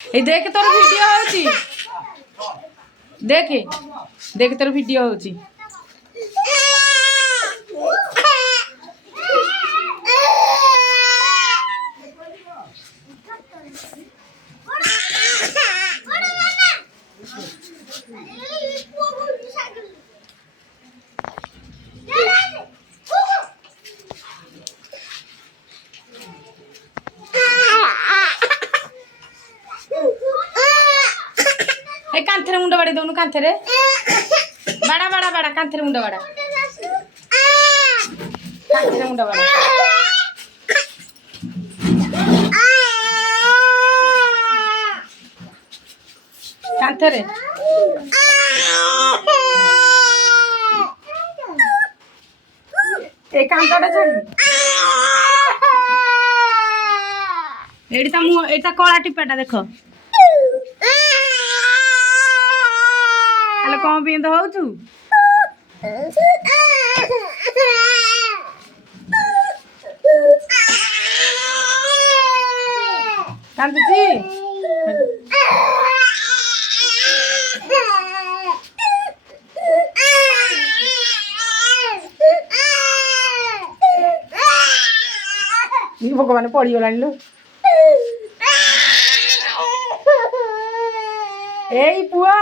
ए देख तोर वीडियो होची देख देख तोर वीडियो होची ए कांथरे मुंड बाड़ी दोनु कांथरे बड़ा बड़ा बड़ा कांथरे मुंड बड़ा कांथरे मुंड बड़ा कांथरे ए कांथटा छाड़ी एटा मु एटा कळा टिपाटा देखो हेलो कौन बिंद हो तू कांदुची नी भगवान पड़ी गलानी लो ए पुआ